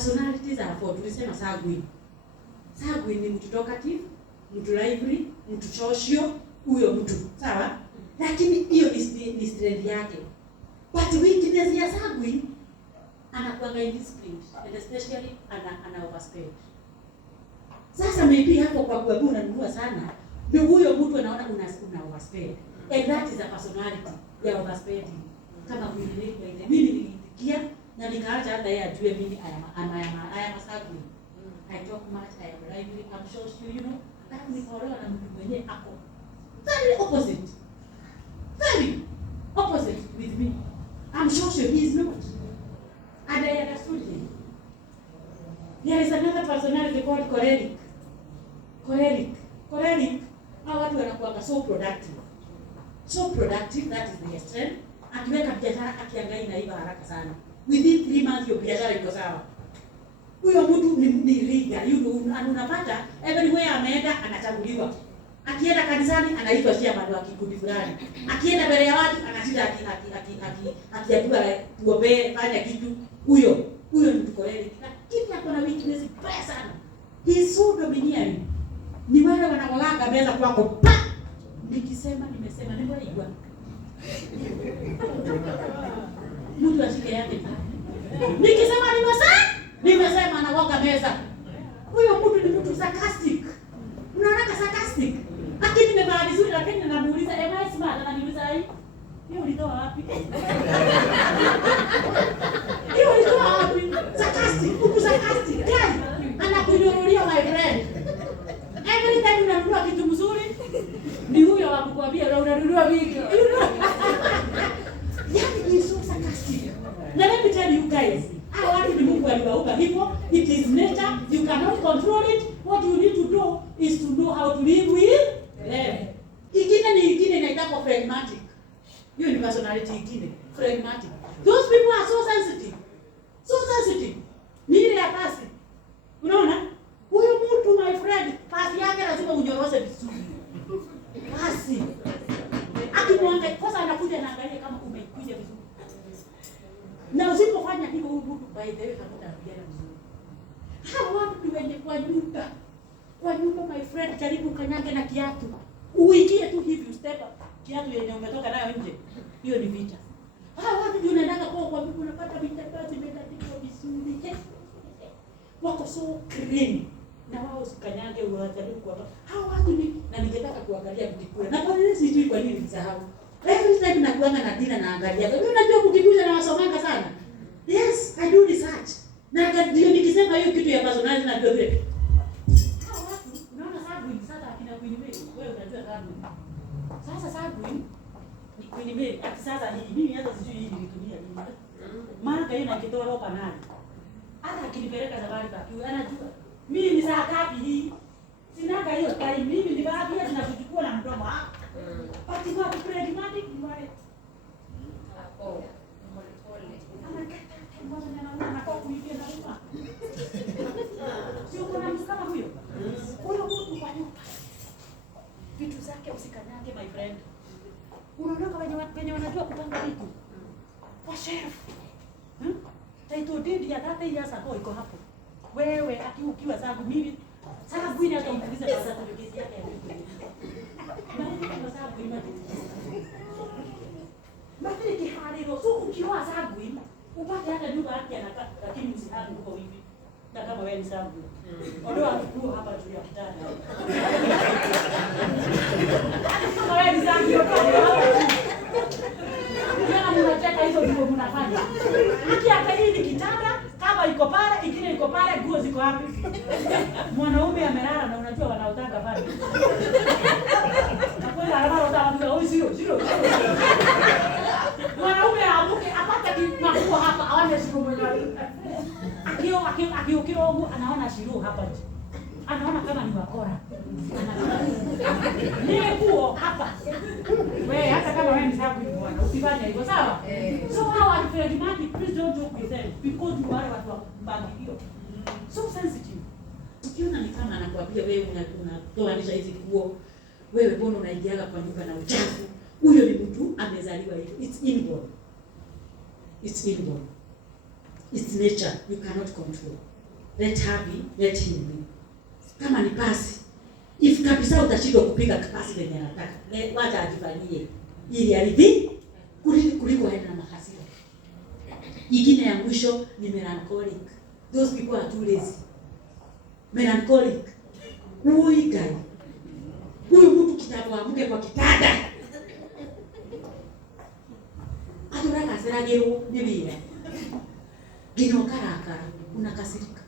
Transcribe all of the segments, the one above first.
Personalities are four. Tulisema sanguine. Sanguine ni mtu talkative, mtu lively, mtu social, huyo mtu. Sawa? Lakini hiyo ni strength yake. But weakness ya sanguine anakuanga indisciplined, and especially ana overspend. Sasa maybe hapo kwa kuwa unanunua sana, ndio huyo mtu anaona una overspend. And that is a personality ya overspending. Kama mimi niliitikia na nikaacha hata yeye ajue mimi I am a sanguine. I talk much, I am lively, I'm social, you know. Lakini nikaolewa na mtu mwenye ako very opposite with me. I'm social, he is not. And I understood him. There is another personality called choleric. Hao watu wanakuwa so productive, that is their strength. Akiweka biashara akiangalia inaiva haraka sana. Within 3 months your biashara iko sawa. Huyo mtu ni leader, unapata everywhere ameenda anachaguliwa. Akienda kanisani anaitwa chairman wa kikundi fulani. Akienda mbele ya watu anashinda akiambiwa tuombe fanya kitu. Huyo ni mtu choleric. Lakini ako na weakness mbaya sana. He is so domineering. Ni wale wanawalanga meza kwako pa. Nikisema nimesema ni mbona igwa. Mtu ashike yake. Nikisema nimesema anawaga meza. Huyo mtu ni mtu sarcastic. Unaona sarcastic. Lakini nimevaa vizuri lakini ninamuuliza am I smart? Ananiuliza hii. Hiyo ulitoa wapi? Sarcastic. Guys, anakunyurulia my friend. Every time unanunua kitu mzuri, ni huyo wa kukwambia unanunua wiki. Yani ni so sarcastic. Let me tell you guys, hao watu ni Mungu aliwaumba hivyo. It is nature, you cannot control it. What you need to do is to know how to live with them. Ingine inaitwa phlegmatic. Hiyo ni personality ingine, phlegmatic. Those people are so sensitive. Ni ile ya pasi. Unaona? Huyo mtu my friend, pasi yake lazima unyoroshe vizuri. Pasi. Akimwanga kosa anakuja na angalia kama umekuja vizuri. Na usipofanya hivyo huyu mtu by the way hamtarudiana vizuri. Hao watu ni wenye kwa nyumba my friend, karibu kanyage na kiatu. Uingie tu hivi step kiatu yenye umetoka nayo nje. Hiyo ni vita. Hao watu ndio unaendaka kwa mtu unapata vita basi imetandikwa vizuri. Wako so clean. Na wao usikanyage uwajaribu kwa hao watu ni na ningetaka kuangalia mtikule. Na kwa nini sijui kwa nini nisahau. Every time nakuanga na dina naangalia. Mimi unajua mkikuja na wasomanga sana. Yes, I do research. Na ndio nikisema hiyo kitu ya personality na ndio vile. Hao watu unaona sanguine sasa akina Queen Mary. Wewe unajua sanguine. Sasa sanguine ni Queen Mary. Ati sasa hii mimi hata sijui hii nilitumia nini. Maana hiyo nakitoa ropa nani. Hata akinipeleka safari kwa anajua. Mimi ni saa ngapi hii? Sina hiyo time mimi ni baadhi ya zinakuchukua na mdomo hapa. Pati kwa phlegmatic ni wale. Hapo. Pole. Ana kwa kuibia na uma. Sio kuna mtu kama huyo. Huyo mtu kwa nyumba. Vitu zake usikanyage my friend. Unaondoka wenye wanajua kupanga vitu. Kwa chef. Title deed ya 30 years ago iko hapo. Wewe ukiwa zangu mimi sasa Gwini akamuuliza sasa kesi yake ya Gwini. Mimi sasa Gwini mimi kihariro so ukiwa sasa Gwini upate hata nyumba yake anakaa lakini msihani huko hivi. Na kama wewe ni sangu. Ondoa mkuu hapa juu ya kitanda. Kama wewe ni sangu Yana mnacheka hizo ndio mnafanya. Hata hii kitanda kama iko pale, ingine iko pale, nguo ziko wapi? Mwanaume amelala na unajua wanaotaka pale. Na kweli alama utaambia oh sio. Mwanaume amuke apata nguo hapa aone sio mwenyewe. Akio kidogo anaona shiru hapa nje. Anaona kama ni wakora. Ni nguo hapa. Wewe hata kama wewe ni sababu ni bwana usifanye hivyo sawa? So how are phlegmatic, please don't joke with them because you are watu wa mbangilio. So sensitive. Ukiona ni kama anakuambia wewe unatoanisha hizi nguo, wewe mbona unaingiaga kwa nyumba na uchafu? Huyo ni mtu amezaliwa hivyo. It's inborn. It's nature, you cannot control. Let her be, let him be. Kama ni pasi, if kabisa utashindwa kupiga pasi venye anataka, wacha ajifanyie ili aridhi kuliko aende na mahasira. Ingine ya mwisho ni melancholic. Those people are too lazy. Melancholic. Huyu guy. Huyu mtu kitabu amuke kwa kitanda. Atura kasira gero ni bia. Gino karaka unakasirika.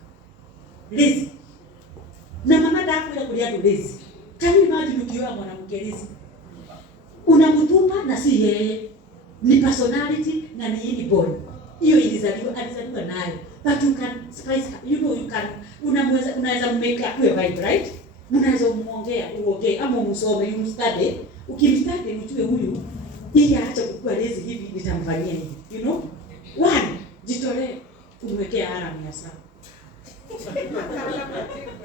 Lazy. Na mama dako ya kulia lazy. Can you imagine ukiwa mwanamke lazy? Unamtupa na si yeye. Ni personality na ni ini boy. Hiyo alizaliwa nayo. But you can spice, you can unaweza make up your vibe, right? Unaweza muongea uongee ama umsome you study. Ukimstudy ujue huyu ili aache kukua lazy hivi nitamfanyia hivi. You know? One, jitolee kumwekea haram ya sawa.